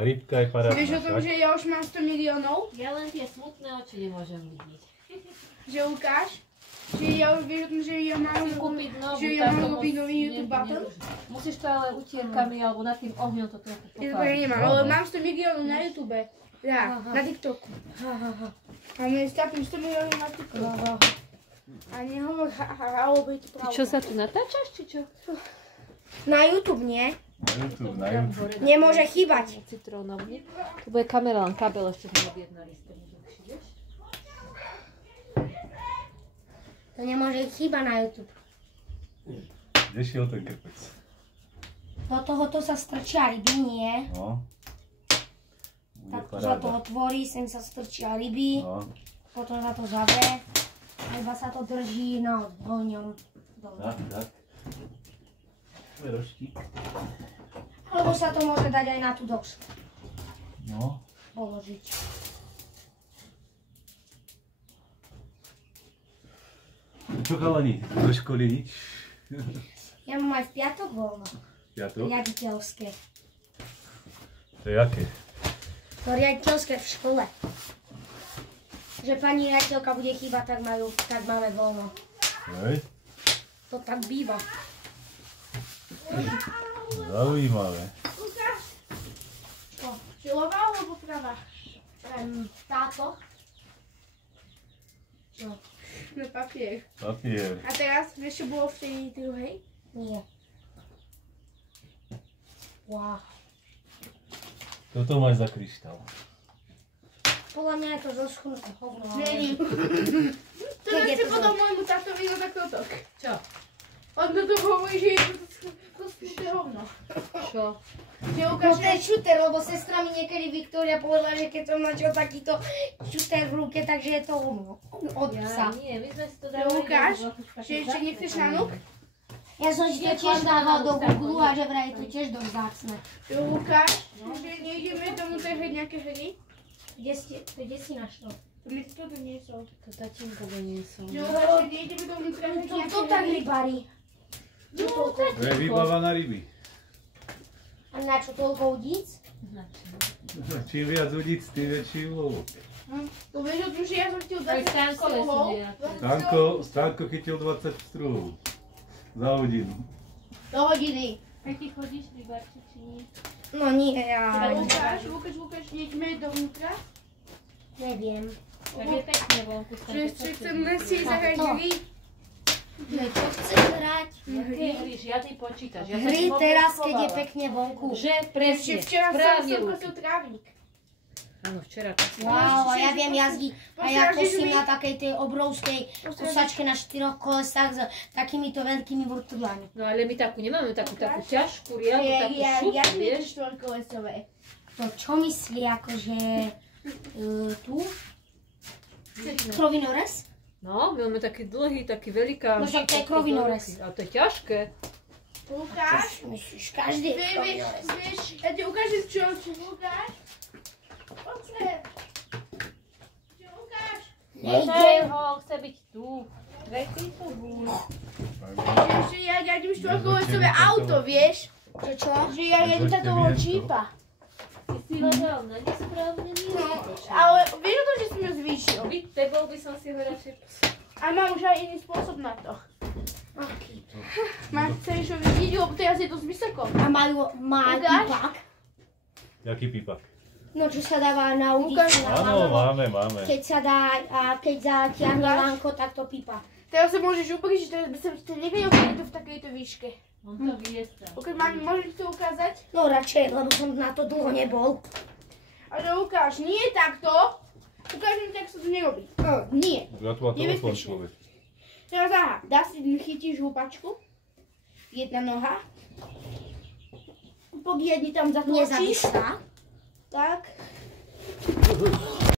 Rybka je parádna. Vieš o tom, že ja už mám 100 miliónov? Ja len tie smutné oči nemôžem vidieť. Že ukáž? Že ja už vieš o tom, že ja mám Kúpiť novú, že ja mám robiť nový YouTube button? Musíš to ale utierkami alebo nad tým ohňom to trochu Ja to popáliť. nemám, ale mám 100 miliónov na YouTube. Ja, na TikToku. Mám s takým 100 miliónov na TikToku. A nehovor, alebo je to Ty pravda. čo sa tu natáčaš, či čo? Na YouTube nie. Na YouTube. Nemôže chýbať. Citrónovne. Tu bude kamera, len kabel ešte sme objednali s tým. To nemôže chýbať na YouTube. Kde šiel ten krpec? Do tohoto sa strčia ryby, nie? No. Bude Tak sa to paráda. otvorí, sem sa strčia ryby, No. potom sa to zavrie. A iba sa to drží nad ohňom dole. Tak. Rožky. Alebo sa to môže dať aj na tú dosku. No. Položiť. Čo chalani, do školy nič? Ja mám aj v piatok voľno. Piatok? Riaditeľské. To je aké? To riaditeľské v škole. Že pani riaditeľka bude chýbať, tak máme voľno. Hej? To tak býva. Zaujímavé. Ukáž. Čo? Ľavá alebo pravá? Táto. Čo? Na papier. Papier. A teraz, vieš čo bolo v tej druhej? Nie. Wow. Toto máš za kryštál. Podľa mňa je to zoschnuté hovno. Není. To Keď je nechce to potom môjmu tátovi na takotok. Čo? On to hovorí, že je to skúšte hovno. Čo? Že No ukáže... to je šuter, lebo sestra mi niekedy Viktória povedala, že keď som našiel takýto šuter v ruke, takže je to hovno. Od psa. Nie, my sme si to Že dávali. ukáž, že nechceš na nuk? Ja som si to tiež dával do Google a že vraj je to tiež dosť zácne. Že ukáž, že nejdeme tomu hrať nejaké hry. Kde si našlo? To mi to doniesol. To tatínko doniesol. Že ukáž, že nejdeme tomu hrať nejaké To tak hry. rybári. No, tak. To je výbava na ryby. A na čo toľko udíc? Čím viac udic, tým väčší úlovok. To vieš o tom, že ja som chcel dať Stanko je kolo. Stanko chytil 20 strúhov. Za hodinu. Do hodiny. Aj ty chodíš rybárči, či nie? No nie, ja Lukáš, ideme dovnútra. neviem. Tak je pekne vonku. Že chceme si zahrať to. hry. Že to chcem hrať. Jaké hry, žiadny počítač. Ja som Hry si mobil teraz, keď je schovala. pekne vonku. Že Ešte presne, včera správne som ruky. kosil trávnik. Áno, včera to si... Wow, a ja viem jazdiť. A ja Posielaš, že kosím mi- na takej tej obrovskej kosačke na 4 kolesách s takýmito veľkými vrtuľami. No ale my takú nemáme, takú ťažkú, riadnu, takú Ja šup, mi vieš? štvorkolesové. To čo myslí, akože tu? Krovinorez? No, my máme taký dlhý, taký veľká... No však to je krovinorez. Ale to je ťažké. Lukáš, Myslíš, každý je krovinorez. vieš, ja ti ukážem, čo Lukáš. Poď sem. Čo Lukáš? Nejdem. ho, chce byť tu. Veci tu budú. Že ja riadím štvorkolesové auto, vieš? Čo? Že ja riadím Nezhoďte takého miesto. čípa. Ty si ležal na nesprávne miesto. Ale vieš o tom, že som ju zvýšil. Byť tebou by som si ho radšej... A mám už aj iný spôsob na to. Aký? Chceš ho vidieť, lebo teraz je to s vysokou. A majú Ukáž? pípak? Jaký pipak? No čo sa dáva na Ukáž. udicu. Áno, máme. Keď sa dá, a keď zatiahne lánko, tak to pípa. Teraz sa môžeš upričiť, teraz by som ti to nevedel, keď je to v takejto výške. On to vie sa. Pokud môžem ti to ukázať? No radšej, lebo som na to dlho nebol. A že ukáž, nie takto. Ukáž mi, tak sa to nerobí. Nie. Ja tu má telefón Nebezpečné. človek. Teraz aha, chytíš húpačku. Jedna noha. Pod jedni tam zatlačíš. Nezávislá. Tak.